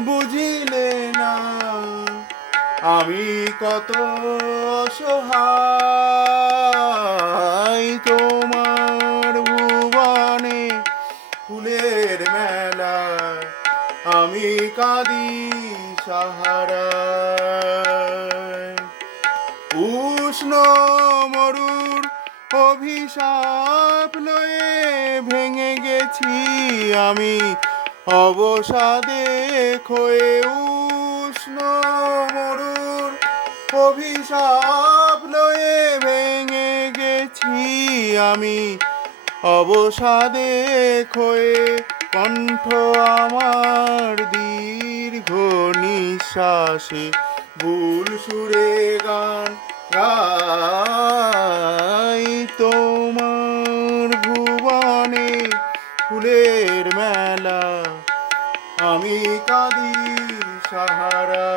বুঝিলে না। আমি কত অসহায় তোমার ভুবনে ফুলের মেলা। আমি কাঁদি সাহারা। উষ্ণ মরুর অভিশাপ লয়ে ভেঙে গেছি আমি। অবসাদে খয়ে উষ্ণ মরুর অভিশাপ লয়ে ভেঙে গেছি আমি। অবসাদে খয়ে কণ্ঠ আমার দীর্ঘ নিঃশ্বাসে ভুল সুরে গান গাই। কাঁদি সাহারা।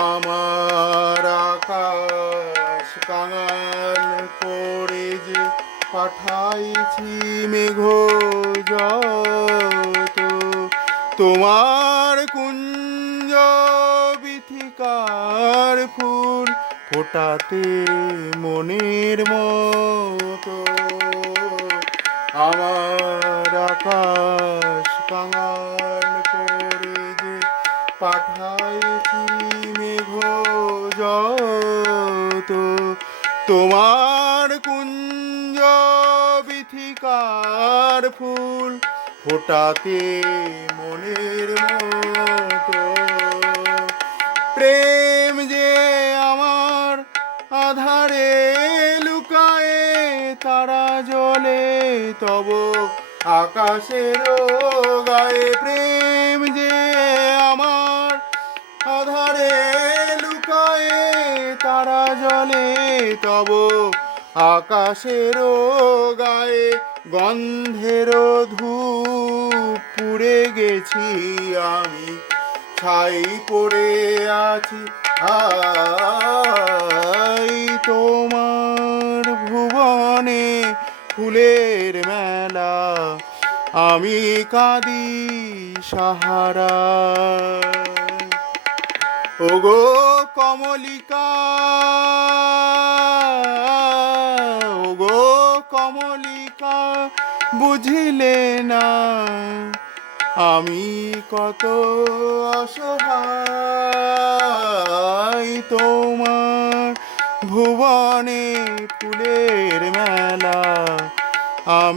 আমার আকাশ কাঙাল করে যে পাঠাইছি মেঘ যত, তোমার কুঞ্জ বিথিকার ফুল ফোটাতে মনের মতো। আমার আকাশ কাঙাল করে যে পাঠাইছি মেঘ যত। তোমার কুঞ্জ বিথিকার ফুল ফোটাতে মনের মতো। প্রেম যে আমার আধারে লুকায়ে, তারা তব আকাশের গায়ে প্রেম যে আমার আধারে লুকায়ে তারা জলে তব আকাশের গায়ে গন্ধের ধূপ পুড়ে গেছি আমি, ছাই পড়ে আছি। আই তোমার ভুবনে ফুলের মেলা আমি কাঁদি সাহারা। ওগো কমলিকা ওগো কমলিকা বুঝিলে না আমি কত অসহায়।